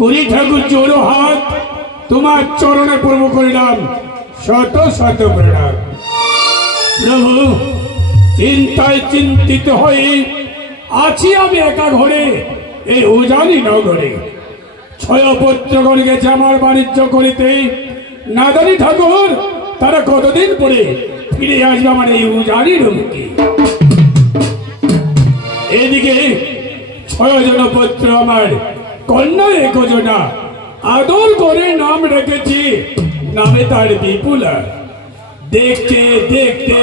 করি ঠাকুর জোড়ো হাত তোমার চরণে পূর্ব করিলাম, শত শত প্রণাম। প্রভু, চিন্তায় চিন্তিত হয়ে আছি আমি একা ঘরে, এই উজানি নগরে। ছয়পত্রগণ গেছে আমার বাণিজ্য করিতে, না জানি ঠাকুর তারা কতদিন পরে ফিরে আসবে আমার এই উজানি রূপকে। এদিকে 6 জন পুত্র আমার, কন্যা 1 জনা, আদর করে নাম রেখেছি, নামে তার বিপুলা। দেখতে দেখতে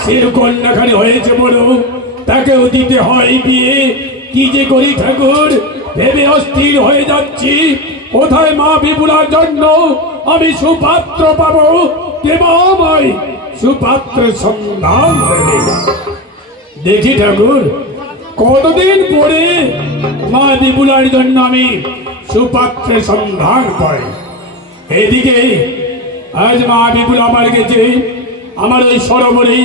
সের কন্যাখানি হয়েছে বড়, তাকেও দিতে হয় বিয়ে। কি যে করি ঠাকুর, ভেবে অস্থির হয়ে যাচ্ছি। কোথায় মা বিপুলার জন্য আমি সুপাত্র পাবো, দেবা আমায় সুপাত্র সন্ধান দেবে। দেখি ঠাকুর কতদিন পরে মা বিপুলার জন্য আমি সুপাত্রের সন্ধান পাই। এদিকে আজ মা বিপুল আমার গেছে আমার ওই সরোবরে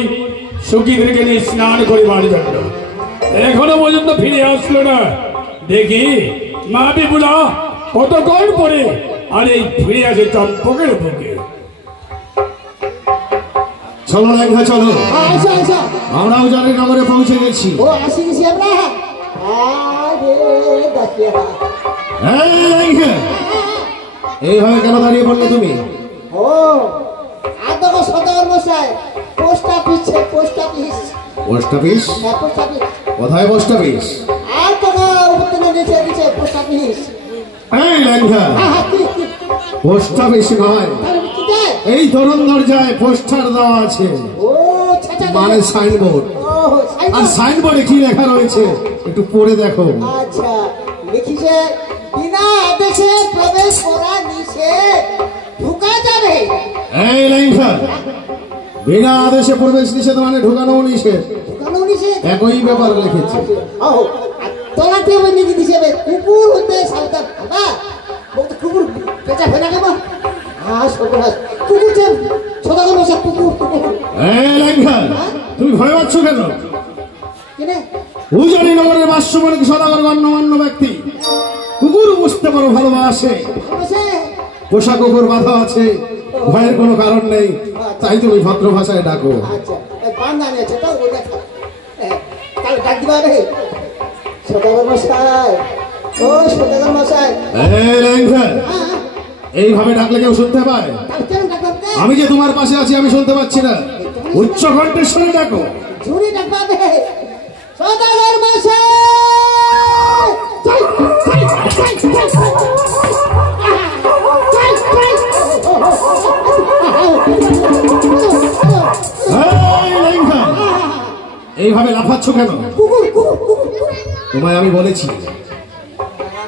সখীদেরকে নিয়ে স্নান করিবার জন্য, এখনো পর্যন্ত ফিরে আসলো না। দেখি মা বিপুলা কতক্ষণ পরে আর এই ফিরে আসে চম্পকের বুকে। চলো লেখা চলো, আমরাও জানি নগরে পৌঁছে গেছি। এইভাবে কেন দাঁড়িয়ে পড়লে তুমি? Post office? কোথায় পোস্ট অফিস? পোস্ট অফিস নয়, এই তরুণ দরজায় পোস্টার দেওয়া আছে, মানে সাইনবোর্ড। আর সাইনবোর্ডে কি লেখা রয়েছে একটু পড়ে দেখো। আচ্ছা, লিখিছে বিনা আদেশে প্রবেশ করা নিষেধ, ঢোকা যাবে। এই লেখা বিনা আদেশে প্রবেশ নিষেধ মানে ঢোকানো নিষেধ, একই ব্যাপার লিখেছে। তোলাতে লিখে দিছে কুকুর হতে সাবধান। কুকুর পেঁচা ফেলা দেবো। তুমি ভয় পাচ্ছ কেন? উজানি নগরের বাস্যমানিক সদাগর গণ্যমান্য ব্যক্তি কুকুর বুঝতে পারো ভালোবাসে, পোষা কুকুর বাধা আছে, ভয়ের কোনো কারণ নেই, তাই তুমি ভদ্র ভাষায় ডাকো। এইভাবে ডাকলে কেউ শুনতে পায়? আমি যে তোমার পাশে আছি আমি শুনতে পাচ্ছি না, উচ্চ কণ্ঠের সঙ্গে ডাকো। এইভাবে লাফাচ্ছ কেন? তোমায় আমি বলেছি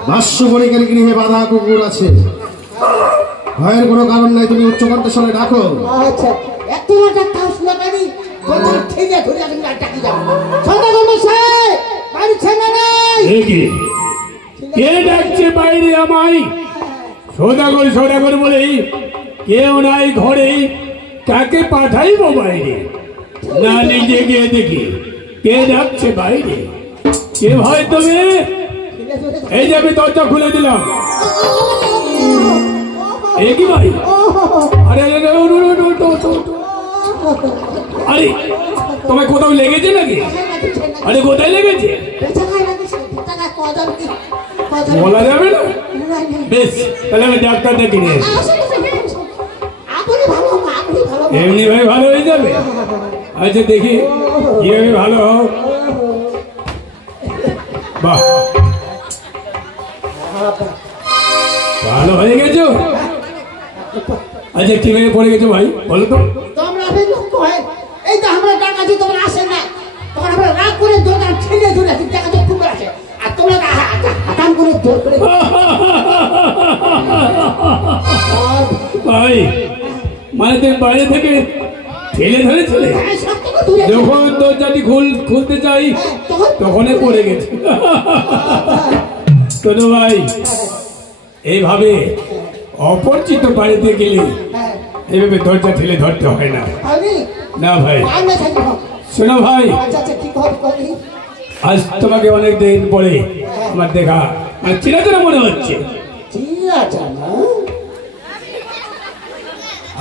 বাস্যবণিকের গৃহে বাধা কুকুর আছে, ভয়ের কোনো কারণ নাই, তুমি উচ্চ কণ্ঠের সঙ্গে ডাকো। কে ডাকছে বাইরে আমায়? সদাগর সদাগর বলে কেউ নাই ঘরে, কাকে পাঠাইবো বাইরে? না নিজে গিয়ে দেখি কে ডাকছে বাইরে। কে ভয় তুমি? এই যে আমি দরজা খুলে দিলাম। কি ভাই? আরে আরে তোমায় কোথাও লেগেছে নাকি? আরে কোথায় লেগেছে বলা যাবে না? বেশ, তাহলে আমি ডাক্তার ডেকে নিয়ে আসি। এমনি ভাই ভালো হয়ে যাবে? আচ্ছা দেখি কিভাবে ভালো হোক। বাহ, ভালো হয়ে গেছো। আচ্ছা কিভাবে পড়ে গেছো ভাই বলো তো? এই তো আমরা ডাকাছি, তোমরা আসে না, তখন আমরা রাগ করে দোকান ছেড়ে ধরে দেখা তো খুব আছে, আর তোমরা হাতাম করে জোর করে ভাই মানে তুমি বাইরে থেকে ঠেলে ধরেছিলে, যখন দরজাটি খুলতে চাই তখনই পড়ে গেছে। শোনো ভাই, এইভাবে অপরিচিত বাড়িতে গেলে এইভাবে দরজা ঠেলে ধরতে হয় না। না ভাই, শোনো ভাই, আজ তোমাকে অনেক দিন পরে আমার দেখা মানে চেনা চেনা মনে হচ্ছে। চিরা জানা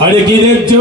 আরে কি দেখছো?